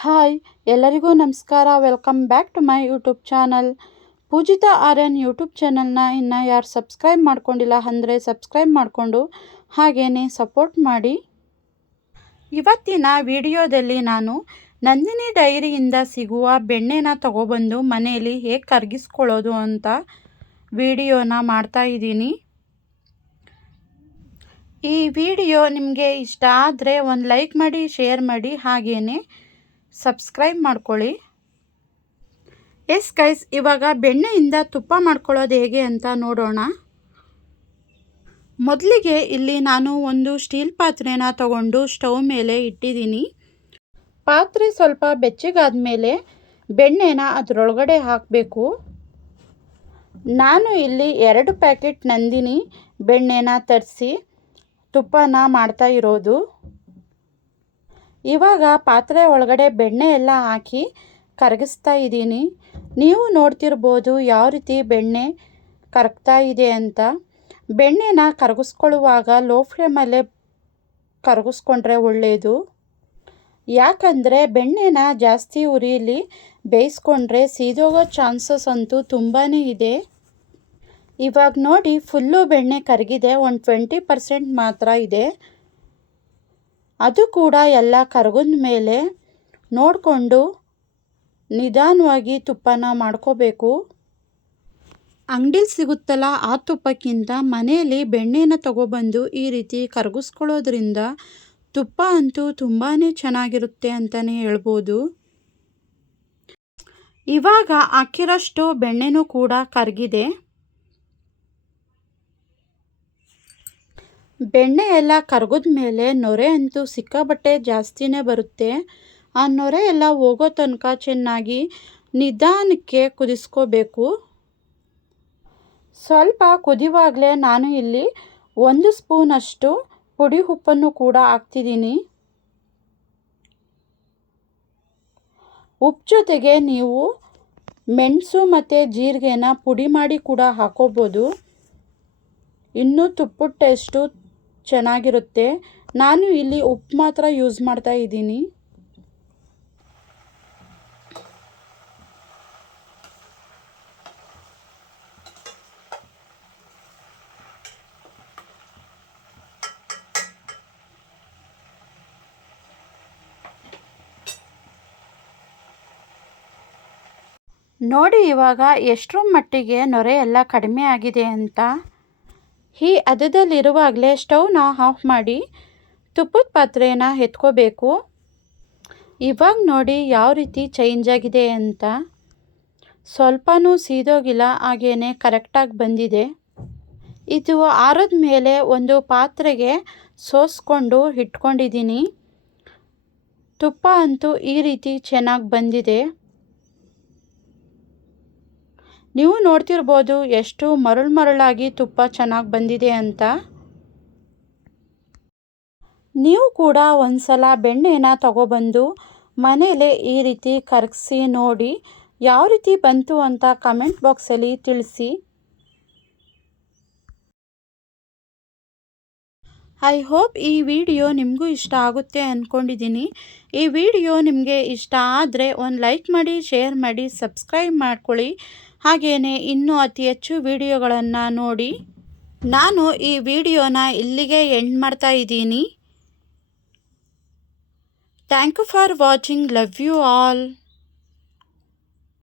Hi ಎಲ್ಲರಿಗೂ ನಮಸ್ಕಾರ. Welcome back to my YouTube channel Poojitha Aryan YouTube ಚಾನಲ್ನ ಇನ್ನು ಯಾರು ಸಬ್ಸ್ಕ್ರೈಬ್ ಮಾಡ್ಕೊಂಡಿಲ್ಲ ಅಂದರೆ ಸಬ್ಸ್ಕ್ರೈಬ್ ಮಾಡಿಕೊಂಡು ಹಾಗೇ ಸಪೋರ್ಟ್ ಮಾಡಿ. ಇವತ್ತಿನ ವಿಡಿಯೋದಲ್ಲಿ ನಾನು ನಂದಿನಿ ಡೈರಿಯಿಂದ ಸಿಗುವ ಬೆಣ್ಣೆನ ತಗೊಬಂದು ಮನೆಯಲ್ಲಿ ಹೇಗೆ ಕರಗಿಸ್ಕೊಳ್ಳೋದು ಅಂತ ವಿಡಿಯೋನ ಮಾಡ್ತಾ ಇದ್ದೀನಿ. ಈ ವಿಡಿಯೋ ನಿಮಗೆ ಇಷ್ಟ ಆದರೆ ಒಂದು ಲೈಕ್ ಮಾಡಿ ಶೇರ್ ಮಾಡಿ ಹಾಗೆಯೇ ಸಬ್ಸ್ಕ್ರೈಬ್ ಮಾಡ್ಕೊಳ್ಳಿ. ಎಸ್ ಗೈಸ್, ಇವಾಗ ಬೆಣ್ಣೆಯಿಂದ ತುಪ್ಪ ಮಾಡ್ಕೊಳ್ಳೋದು ಹೇಗೆ ಅಂತ ನೋಡೋಣ. ಮೊದಲಿಗೆ ಇಲ್ಲಿ ನಾನು ಒಂದು ಸ್ಟೀಲ್ ಪಾತ್ರೆನ ತಗೊಂಡು ಸ್ಟವ್ ಮೇಲೆ ಇಟ್ಟಿದ್ದೀನಿ. ಪಾತ್ರೆ ಸ್ವಲ್ಪ ಬೆಚ್ಚಗಾದ ಮೇಲೆ ಬೆಣ್ಣೆನ ಅದರೊಳಗಡೆ ಹಾಕಬೇಕು. ನಾನು ಇಲ್ಲಿ ಎರಡು ಪ್ಯಾಕೆಟ್ ನಂದಿನಿ ಬೆಣ್ಣೆನ ತರಿಸಿ ತುಪ್ಪನ ಮಾಡ್ತಾ ಇರೋದು. ಇವಾಗ ಪಾತ್ರೆ ಒಳಗಡೆ ಬೆಣ್ಣೆ ಎಲ್ಲ ಹಾಕಿ ಕರಗಿಸ್ತಾ ಇದ್ದೀನಿ. ನೀವು ನೋಡ್ತಿರ್ಬೋದು ಯಾವ ರೀತಿ ಬೆಣ್ಣೆ ಕರಗ್ತಾ ಇದೆ ಅಂತ. ಬೆಣ್ಣೆನ ಕರಗಿಸ್ಕೊಳ್ಳುವಾಗ ಲೋ ಫ್ಲೇಮಲ್ಲೇ ಕರಗಿಸ್ಕೊಂಡ್ರೆ ಒಳ್ಳೆಯದು ಯಾಕಂದರೆ ಬೆಣ್ಣೆನ ಜಾಸ್ತಿ ಉರಿಯಲ್ಲಿ ಬೇಯಿಸ್ಕೊಂಡ್ರೆ ಸೀದೋಗೋ ಚಾನ್ಸಸ್ ಅಂತೂ ತುಂಬಾ ಇದೆ. ಇವಾಗ ನೋಡಿ ಫುಲ್ಲು ಬೆಣ್ಣೆ ಕರಗಿದೆ, ಒಂದು ಟ್ವೆಂಟಿ ಪರ್ಸೆಂಟ್ ಮಾತ್ರ ಇದೆ. ಅದು ಕೂಡ ಎಲ್ಲ ಕರಗಿದ ಮೇಲೆ ನೋಡಿಕೊಂಡು ನಿಧಾನವಾಗಿ ತುಪ್ಪನ ಮಾಡ್ಕೋಬೇಕು. ಅಂಗಡಿಲಿ ಸಿಗುತ್ತಲ್ಲ ಆ ತುಪ್ಪಕ್ಕಿಂತ ಮನೆಯಲ್ಲಿ ಬೆಣ್ಣೆನ ತಗೊಬಂದು ಈ ರೀತಿ ಕರಗಿಸ್ಕೊಳ್ಳೋದ್ರಿಂದ ತುಪ್ಪ ಅಂತೂ ತುಂಬಾ ಚೆನ್ನಾಗಿರುತ್ತೆ ಅಂತಲೇ ಹೇಳ್ಬೋದು. ಇವಾಗ ಹಾಕಿರೋಷ್ಟು ಬೆಣ್ಣೆನೂ ಕೂಡ ಕರಗಿದೆ. ಬೆಣ್ಣೆ ಎಲ್ಲ ಕರಗಿದ ಮೇಲೆ ನೊರೆ ಅಂತೂ ಸಿಕ್ಕಾಬಟ್ಟೆ ಜಾಸ್ತಿನೇ ಬರುತ್ತೆ. ಆ ನೊರೆ ಎಲ್ಲ ಹೋಗೋ ತನಕ ಚೆನ್ನಾಗಿ ನಿಧಾನಕ್ಕೆ ಕುದಿಸ್ಕೋಬೇಕು. ಸ್ವಲ್ಪ ಕುದಿವಾಗಲೇ ನಾನು ಇಲ್ಲಿ ಒಂದು ಸ್ಪೂನಷ್ಟು ಪುಡಿ ಉಪ್ಪನ್ನು ಕೂಡ ಹಾಕ್ತಿದ್ದೀನಿ. ಉಪ್ಪು ಜೊತೆಗೆ ನೀವು ಮೆಣಸು ಮತ್ತು ಜೀರಿಗೆನ ಪುಡಿ ಮಾಡಿ ಕೂಡ ಹಾಕೋಬೋದು. ಇನ್ನೂ ತುಪ್ಪದ ಟೇಸ್ಟು ಚೆನ್ನಾಗಿರುತ್ತೆ. ನಾನು ಇಲ್ಲಿ ಉಪ್ಪು ಮಾತ್ರ ಯೂಸ್ ಮಾಡ್ತಾ ಇದ್ದೀನಿ. ನೋಡಿ ಇವಾಗ ಎಷ್ಟರ ಮಟ್ಟಿಗೆ ನೊರೆ ಎಲ್ಲ ಕಡಿಮೆ ಆಗಿದೆ ಅಂತ. ಈ ಹದದಲ್ಲಿರುವಾಗಲೇ ಸ್ಟವ್ನ ಆಫ್ ಮಾಡಿ ತುಪ್ಪದ ಪಾತ್ರೆನ ಎತ್ಕೋಬೇಕು. ಇವಾಗ ನೋಡಿ ಯಾವ ರೀತಿ ಚೇಂಜ್ ಆಗಿದೆ ಅಂತ. ಸ್ವಲ್ಪನೂ ಸೀದೋಗಿಲ್ಲ ಹಾಗೇ ಕರೆಕ್ಟಾಗಿ ಬಂದಿದೆ. ಇದು ಆರದ ಮೇಲೆ ಒಂದು ಪಾತ್ರೆಗೆ ಸೋಸ್ಕೊಂಡು ಇಟ್ಕೊಂಡಿದ್ದೀನಿ ತುಪ್ಪ ಅಂತೂ ಈ ರೀತಿ ಚೆನ್ನಾಗಿ ಬಂದಿದೆ. ನೀವು ನೋಡ್ತಿರ್ಬೋದು ಎಷ್ಟು ಮರಳು ಮರಳಾಗಿ ತುಪ್ಪ ಚೆನ್ನಾಗಿ ಬಂದಿದೆ ಅಂತ. ನೀವು ಕೂಡ ಒಂದು ಸಲ ಬೆಣ್ಣೆನ ತಗೊಬಂದು ಮನೇಲೆ ಈ ರೀತಿ ಕರಗಿಸಿ ನೋಡಿ, ಯಾವ ರೀತಿ ಬಂತು ಅಂತ ಕಮೆಂಟ್ ಬಾಕ್ಸಲ್ಲಿ ತಿಳಿಸಿ. ಐ ಹೋಪ್ ಈ ವಿಡಿಯೋ ನಿಮಗೂ ಇಷ್ಟ ಆಗುತ್ತೆ ಅಂದ್ಕೊಂಡಿದ್ದೀನಿ ಈ ವಿಡಿಯೋ ನಿಮಗೆ ಇಷ್ಟ ಆದರೆ ಒಂದು ಲೈಕ್ ಮಾಡಿ ಶೇರ್ ಮಾಡಿ ಸಬ್ಸ್ಕ್ರೈಬ್ ಮಾಡ್ಕೊಳ್ಳಿ. ಹಾಗೆಯೇ ಇನ್ನೂ ಅತಿ ಹೆಚ್ಚು ವಿಡಿಯೋಗಳನ್ನು ನೋಡಿ. ನಾನು ಈ ವಿಡಿಯೋನ ಇಲ್ಲಿಗೆ ಎಂಡ್ ಮಾಡ್ತಾ ಇದ್ದೀನಿ. Thank you for watching love you all